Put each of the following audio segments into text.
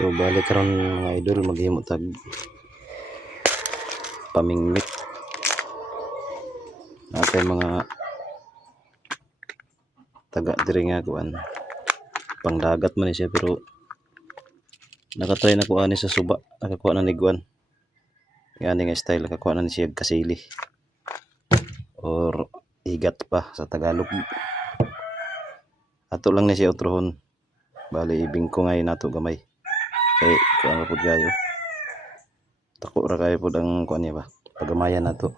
So balik karon mga idol, maghimo tag pamingwit. Natay mga taga diri nga kuan. Pangdagat man ni siya pero nakatry na ko ani sa suba, nakakuha na ni kuan. Ngani nga style nakakuha na ni siya kasili. Or igat pa sa Tagalog. Ato lang ni siya utrohon. Bali ibingko ngay nato gamay. Kay kuan ra pud gayo. Tako ra kayo pud ang kuan niya ba. Pagamayan nato.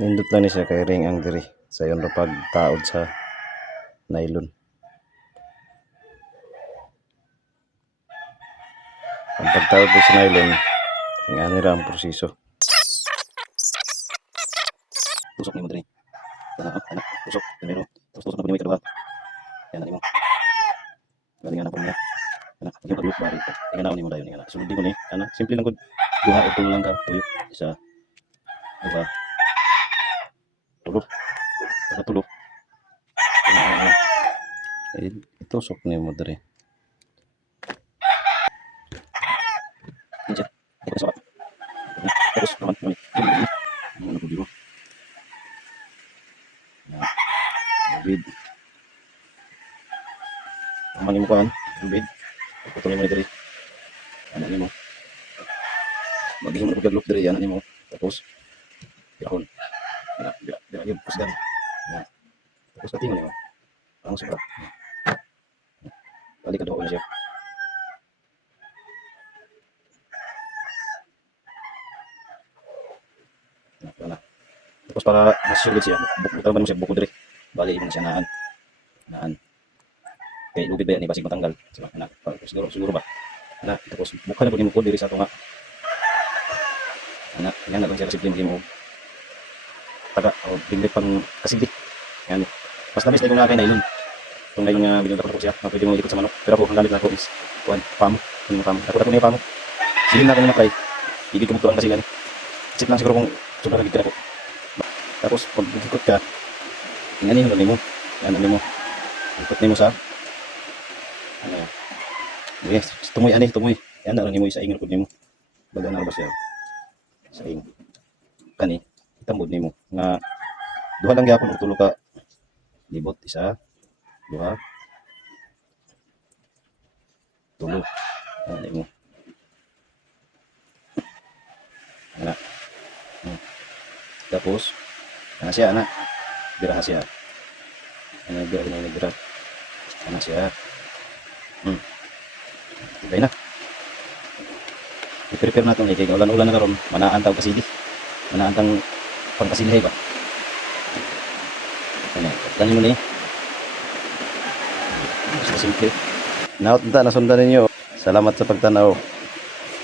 Nindot lang ni siya kay ring ang diri. Sayon ra pagtaod sa nylon. Ang pagtaod sa nylon, ngani ra ang proseso. Tusok ni mo diri. Anak, tusok, primero. Tapos tusok na po ni kadua. Yan na mo. Galing na po niya. Anak, yung kadua bari. Tingnan na mo dayon nga. Sulod mo ni. Anak, simple lang gud. Duha o tulo lang ka tuyo. Isa. Diba? Tulo. Tulo. Itusok ni mo diri. Terus naman mo. Ano po di mo? Bid. Amang mo kan, bid. Putulin mo ni diri. Ano ni mo? Maghimo na paglook diri yan ani mo. Tapos birahon. Dira yung pusdan. Tapos patingon mo. Ang sobra. Balik ka daw na siya. Tapos para masulod siya, bukod mo siya bukod diri. Bali mo siya naan. Kay lubid ba yan basig matanggal. Diba? Na, siguro ba? Na, tapos bukha na po ni mo diri sa ato nga. Ana, yan na lang siya simple mo. Taga o binglit pang kasidi. Yan. Mas labis na yung nakay nylon. Itong nylon nga binunta ko siya, pwede mo ikot sa manok. Pero ako ang gamit na ko is kuan, pamo. Yung pamo. Ako na pamo. Silin na ko na makay. Hindi ko magtuan kasi yan. Isip lang siguro kung sobrang nagigit ako. Tapos pag ikot ka, ngani mo. Ano mo? Ikot nimo sa ano. Yes, tumoy ani, tumoy. Yan na lang nimo isa ingro pud nimo. Baga na ba siya? Saing. Kani, itambod nimo nga duha lang gyapon og tulo ka libot, isa, duha, tulo. Ano nimo? Ana. Tapos ana siya ana. Biraha siya. Ano bira. Ana siya. Okay na. I-prepare natin kay ulan-ulan na karon, manaan taw kasili. Manaan tang pangkasilhay ba. Ano, tani mo ni. Basta simple. Naot na nasundan ninyo. Salamat sa pagtanaw.